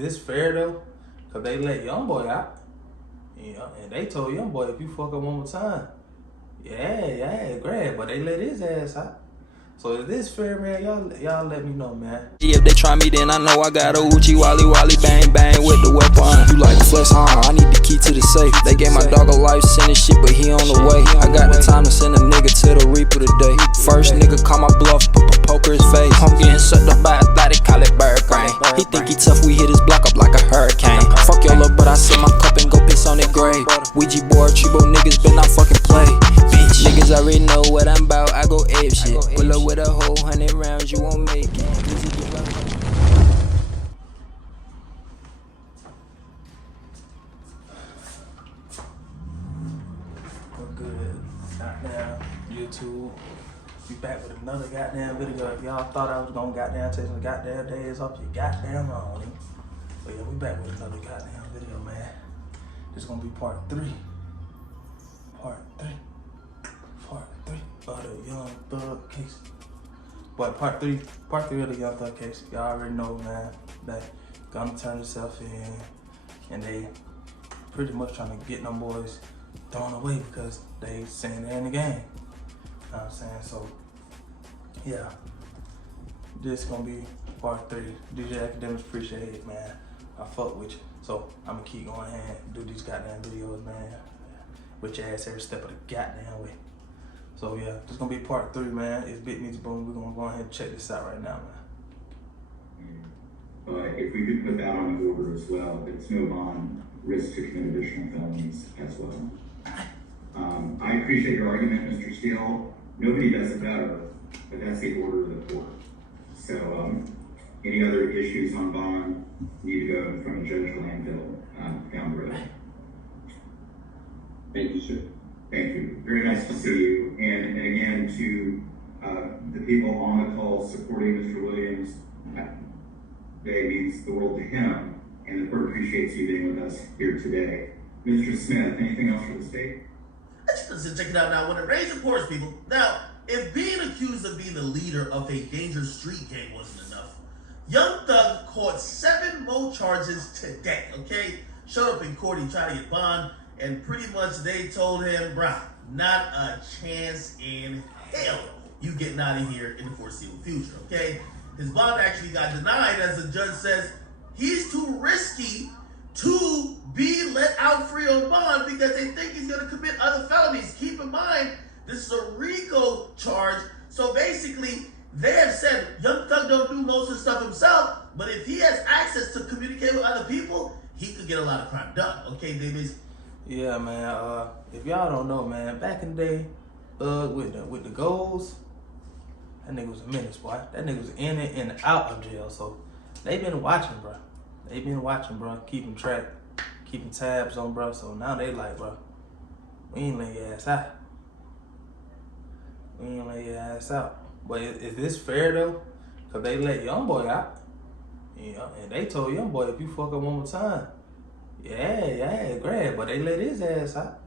this fair though? Cause they let young boy out. You know, and they told young boy, if you fuck up one more time, yeah, great. But they let his ass out. So is this fair, man? Y'all let me know, man. If they try me, then I know I got a Uchi Wally bang bang with the weapon. You like the flex, huh? I need the key to the safe. They gave my dog a life sentence shit, but he on the way. I got the time to send a nigga to the reaper today. First nigga call my bluff, poker his face. I'm getting sucked up by athletic, call it bird brain. He think he tough, we hit his block up like a hurricane. Fuck your love, but I sip my cup and go piss on it grave. Ouija board, Chibo niggas better not fucking play. Bitch, niggas already know what I'm about, I go ape shit. Pull up with a whole 100 rounds, you won't make it. We're good. Goddamn YouTube. Be back with another goddamn video. If y'all thought I was gonna goddamn take some goddamn days off, you goddamn wrong. But yeah, we back with another goddamn video, man. This gonna be part 3. Part 3 of the Young Thug case. But part three of the Young Thug case. Y'all already know, man, that Gunna turned himself in, and they pretty much trying to get them boys thrown away because they saying they're in the game. You know what I'm saying? So, yeah, this gonna be part 3. DJ Academics, appreciate it, man. I fuck with you. So, I'm gonna keep going ahead and do these goddamn videos, man, with your ass every step of the goddamn way. So yeah, this gonna be part 3, man. It's Bit Meets Boom. We're gonna go ahead and check this out right now, man. If we could put that on the order as well, it's no bond, risk to commit additional felonies as well. I appreciate your argument, Mr. Steele. Nobody does it better, but that's the order of the court. So any other issues on bond need to go in front of Judge Glanville down the road. Thank you, sir. Thank you. Very nice to see you. And again, to the people on the call supporting Mr. Williams, today means the world to him, and the court appreciates you being with us here today. Mr. Smith, anything else for the state? Listen, check it out now. When it rains, it pours, people. Now, if being accused of being the leader of a dangerous street gang wasn't enough, Young Thug caught 7 more charges today, okay? Showed up in court, he tried to get bond, and pretty much they told him, bruh, not a chance in hell you getting out of here in the foreseeable future, okay? His bond actually got denied, as the judge says he's too risky to be let out free on bond because they think he's gonna commit other felonies. Keep in mind, this is a RICO charge, so basically they have said Young Thug don't do most of the stuff himself, but if he has access to communicate with other people, he could get a lot of crime done, okay, Davis? Yeah, man. If y'all don't know, man, back in the day, with the goals, that nigga was a menace, boy. That nigga was in it and out of jail. So they been watching, bro. Keeping track, keeping tabs on, bro. So now they like, bro, we ain't letting your ass out. But is this fair though? Cause they let young boy out, you know, and they told young boy, if you fuck up one more time, yeah, great. But they let his ass out.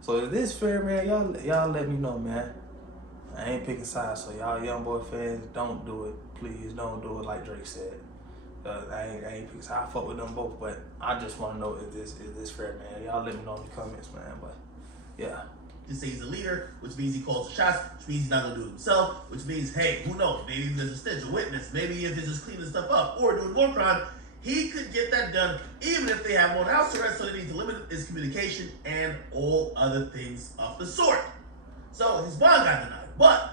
So is this fair, man? Y'all let me know, man. I ain't picking sides, so y'all young boy fans, don't do it. Please don't do it like Drake said. I ain't picking sides. I fuck with them both, but I just want to know is this fair, man? Y'all let me know in the comments, man. But yeah. Just say he's a leader, which means he calls the shots, which means he's not gonna do it himself, which means, hey, who knows? Maybe there's a snitch, a witness, maybe if he's just cleaning stuff up or doing more crime, he could get that done even if they have him on house arrest, so they need to limit his communication and all other things of the sort. So his bond got denied, but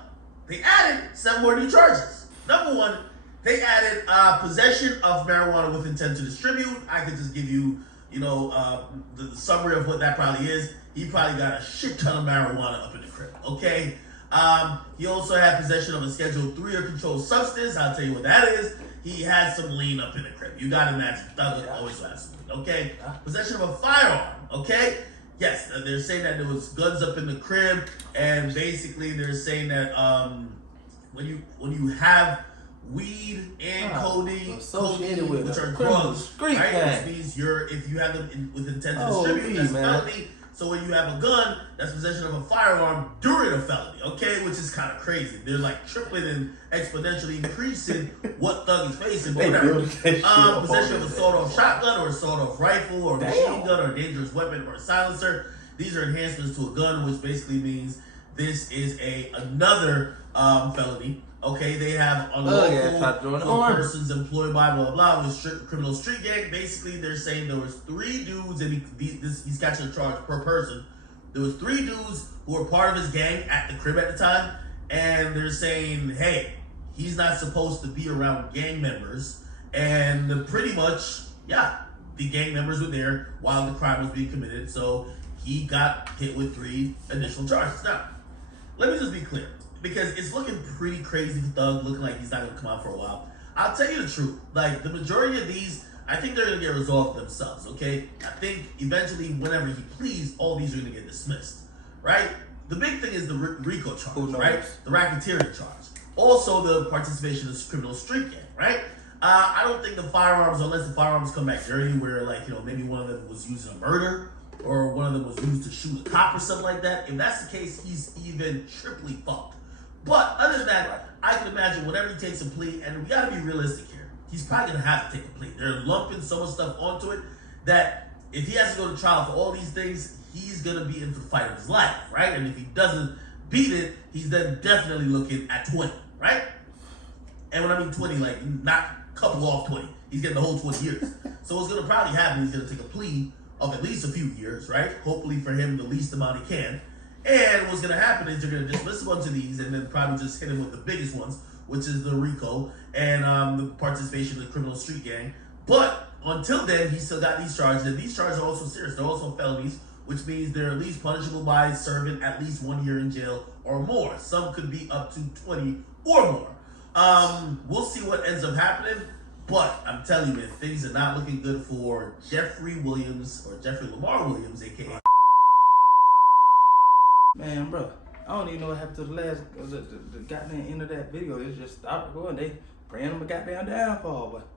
they added 7 more new charges. Number 1, they added possession of marijuana with intent to distribute. I could just give you, the summary of what that probably is. He probably got a shit ton of marijuana up in the crib, okay? He also had possession of a Schedule 3 or controlled substance. I'll tell you what that is. He had some lean up in the crib. You gotta imagine, Thug always has some, okay? Possession of a firearm, okay? Yes, they're saying that there was guns up in the crib, and basically they're saying that when you have weed and codeine, which are drugs, right? Which means if you have them with intent to distribute, that's felony. So when you have a gun, that's possession of a firearm during a felony, okay? Which is kind of crazy. They're like tripling and exponentially increasing what Thug is facing. But whatever. Possession of a sawed-off shotgun or a sawed-off rifle or a machine gun or a dangerous weapon or a silencer. These are enhancements to a gun, which basically means this is another felony. Okay, they have unlawful persons employed by blah blah with criminal street gang. Basically, they're saying there was 3 dudes, and he's catching a charge per person. There was 3 dudes who were part of his gang at the crib at the time, and they're saying, hey, he's not supposed to be around gang members, and pretty much, yeah, the gang members were there while the crime was being committed, so he got hit with 3 additional charges. Now, let me just be clear, because it's looking pretty crazy for Thug, looking like he's not going to come out for a while. I'll tell you the truth. Like, the majority of these, I think they're going to get resolved themselves, okay? I think eventually, whenever he pleads, all these are going to get dismissed, right? The big thing is the RICO charge, right? The racketeering charge. Also, the participation in criminal street gang, right? I don't think the firearms, unless the firearms come back dirty, where, like, you know, maybe one of them was used in a murder, or one of them was used to shoot a cop or something like that. If that's the case, he's even triply fucked. But other than that, I can imagine whenever he takes a plea, and we got to be realistic here, he's probably going to have to take a plea. They're lumping so much stuff onto it that if he has to go to trial for all these things, he's going to be in for the fight of his life, right? And if he doesn't beat it, he's then definitely looking at 20, right? And when I mean 20, like, not couple off 20. He's getting the whole 20 years. So what's going to probably happen, he's going to take a plea of at least a few years, right? Hopefully for him, the least amount he can. And what's going to happen is you're going to dismiss a bunch of these and then probably just hit him with the biggest ones, which is the RICO and the participation in the criminal street gang. But until then, he's still got these charges. And these charges are also serious. They're also felonies, which means they're at least punishable by serving at least 1 year in jail or more. Some could be up to 20 or more. We'll see what ends up happening. But I'm telling you, man, things are not looking good for Jeffrey Williams, or Jeffrey Lamar Williams, a.k.a. Man, bro, I don't even know what happened to the last, the goddamn end of that video. It just stopped recording. They praying them a goddamn downfall. But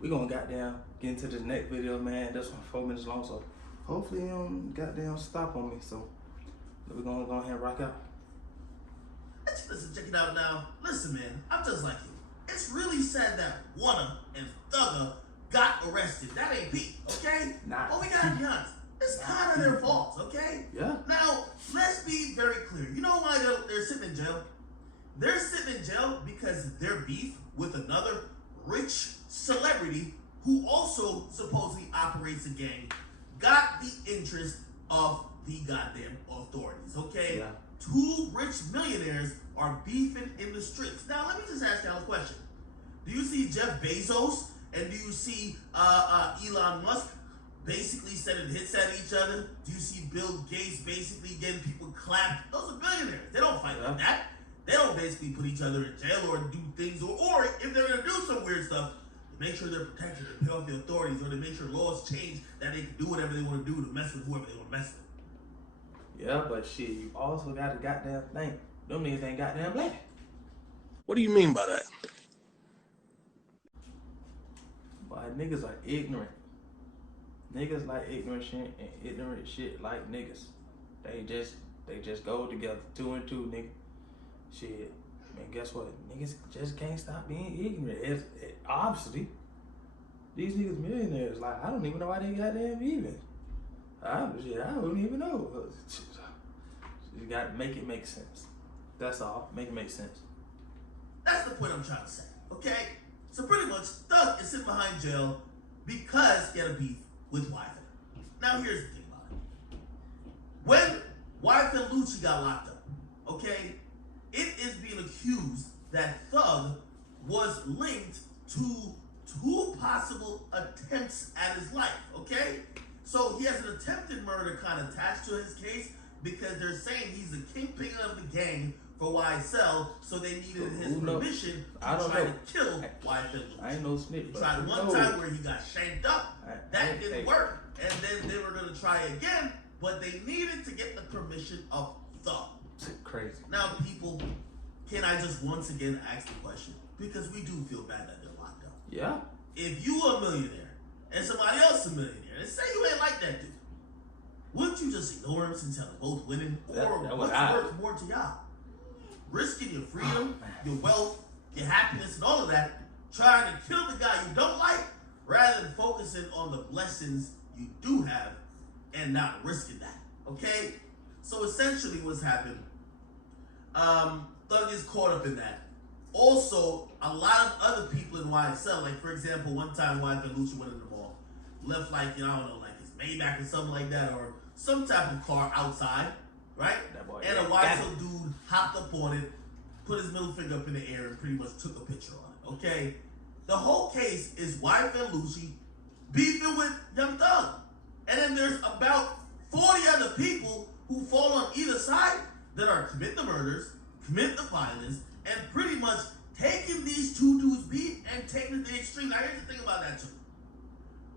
we gonna goddamn get into this next video, man. This one 4 minutes long, so hopefully you don't goddamn stop on me. So we're gonna go ahead and rock out. Listen, check it out now. Listen, man, I'm just like you. It's really sad that Wunna and Thugger got arrested. That ain't Pete, okay? Nah. But we gotta be honest. It's kind of their fault, okay? Yeah. Now, let's be very clear. You know why they're sitting in jail? They're sitting in jail because their beef with another rich celebrity who also supposedly operates a gang got the interest of the goddamn authorities, okay? Yeah. 2 rich millionaires are beefing in the streets. Now, let me just ask y'all a question. Do you see Jeff Bezos and do you see Elon Musk basically sending hits at each other? Do you see Bill Gates basically getting people clapped? Those are billionaires. They don't fight like that. They don't basically put each other in jail or do things, or if they're going to do some weird stuff, they make sure they're protected, they pay off the authorities, or they make sure laws change that they can do whatever they want to do to mess with whoever they want to mess with. Yeah, but shit, you also got a goddamn thing. Them niggas ain't goddamn black. What do you mean by that? But niggas are ignorant. Niggas like ignorant shit, and ignorant shit like niggas. They just go together, 2 and 2, nigga. Shit, man, guess what? Niggas just can't stop being ignorant. Obviously, these niggas millionaires. Like, I don't even know why they goddamn even. I don't even know. You got to make it make sense. That's all. Make it make sense. That's the point I'm trying to say, okay? So pretty much, Thug is sitting behind jail because he had a beef with YFN. Now here's the thing about it. When YFN Lucci got locked up, okay, it is being accused that Thug was linked to 2 possible attempts at his life, okay? So he has an attempted murder kind of attached to his case because they're saying he's the kingpin of the gang for YSL, so they needed his permission to try to kill YFN. I ain't no snitch. He tried one time where he got shanked up. That didn't work. And then they were going to try again, but they needed to get the permission of Thug. Crazy. Now, people, can I just once again ask the question? Because we do feel bad that they're locked up. Yeah. If you a millionaire and somebody else a millionaire, and say you ain't like that dude, would you you just ignore them since y'all both winning? Or That what's worth more to y'all? Risking your freedom, your wealth, your happiness, and all of that, trying to kill the guy you don't like, rather than focusing on the blessings you do have and not risking that. Okay? So essentially what's happened, Thug is caught up in that. Also, a lot of other people in YSL, like for example, one time YFN Lucci went in the mall, left like, I don't know, like his Maybach or something like that, or some type of car outside, right? And a YSL dude hopped up on it, put his middle finger up in the air, and pretty much took a picture on it, okay? The whole case is YFN Lucci beefing with Young Thug. And then there's about 40 other people who fall on either side that are committing the murders, commit the violence, and pretty much taking these two dudes' beef and taking it to the extreme. Now here's the thing about that too.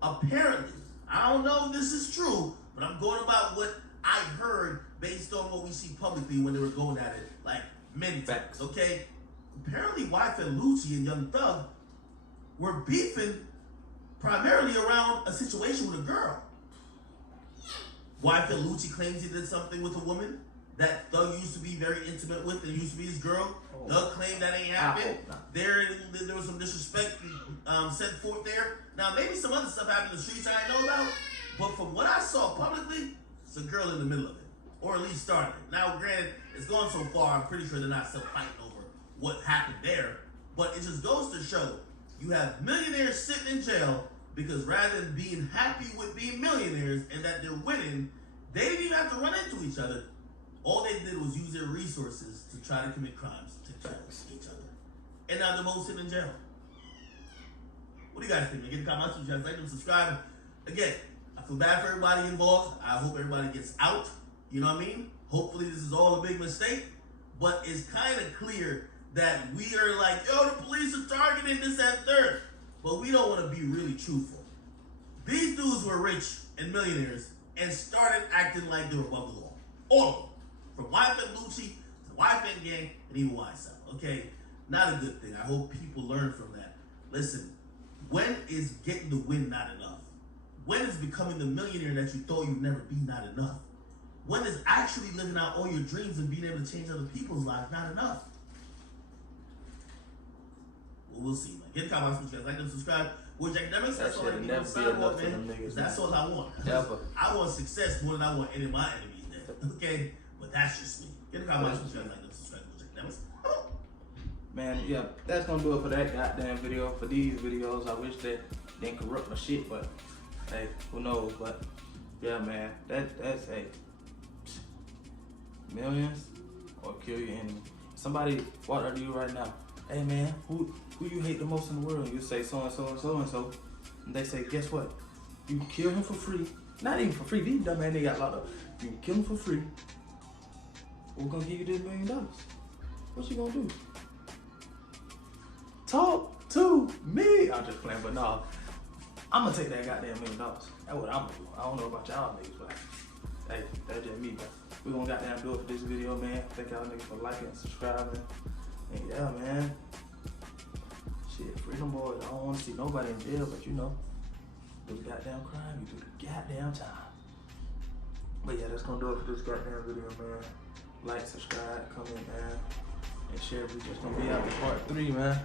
Apparently, I don't know if this is true, but I'm going about what I heard based on what we see publicly when they were going at it, like many times, okay? Apparently, YFN Lucci and Young Thug were beefing primarily around a situation with a girl. YFN Lucci claims he did something with a woman that Thug used to be very intimate with and used to be his girl. Thug claimed that ain't happened. There was some disrespect set forth there. Now, maybe some other stuff happened in the streets I didn't know about, but from what I saw publicly, it's a girl in the middle of it, or at least started it. Now, granted, it's gone so far, I'm pretty sure they're not still fighting over what happened there, but it just goes to show you have millionaires sitting in jail because rather than being happy with being millionaires and that they're winning, they didn't even have to run into each other. All they did was use their resources to try to commit crimes, to kill each other. And now they're both sitting in jail. What do you guys think? Get in the comments, like them, subscribe. Again, I feel bad for everybody involved. I hope everybody gets out. You know what I mean? Hopefully this is all a big mistake. But it's kind of clear that we are like, yo, the police are targeting this and third. But we don't want to be really truthful. These dudes were rich and millionaires and started acting like they were above the law. All of them. From YFN Lucci to the YFN gang and even YSL. Okay? Not a good thing. I hope people learn from that. Listen, when is getting the win not enough? When is becoming the millionaire that you thought you'd never be not enough? When is actually living out all your dreams and being able to change other people's lives not enough? Well, we'll see, man. Get in the comments, like them, subscribe. With academics, that's all I need on sidewalk, man. That's all I want. I want success more than I want any of my enemies there. Okay? But that's just me. Get in the comments, like them, subscribe. With academics. Man, yeah, that's gonna do it for that goddamn video. For these videos, I wish that they didn't corrupt my shit, but hey, who knows? But yeah, man, that's hey, millions or kill your enemy. Somebody walk up to you right now. Hey man, who you hate the most in the world? And you say so and so and so and so, and they say, guess what? You can kill him for free. Not even for free. These dumb man, they got locked up. You can kill him for free. We're gonna give you this $1 million. What you gonna do? Talk to me. I'm just playing, but no, I'm gonna take that goddamn $1 million. That's what I'm gonna do. I don't know about y'all niggas, but hey, that's just me, but we gonna goddamn do it for this video, man. Thank y'all niggas for liking and subscribing. And yeah, man. Shit, freedom boys. I don't wanna see nobody in jail, but you know, do the goddamn crime, you do the goddamn time. But yeah, that's gonna do it for this goddamn video, man. Like, subscribe, comment, man. And share. We just gonna be out in part 3, man.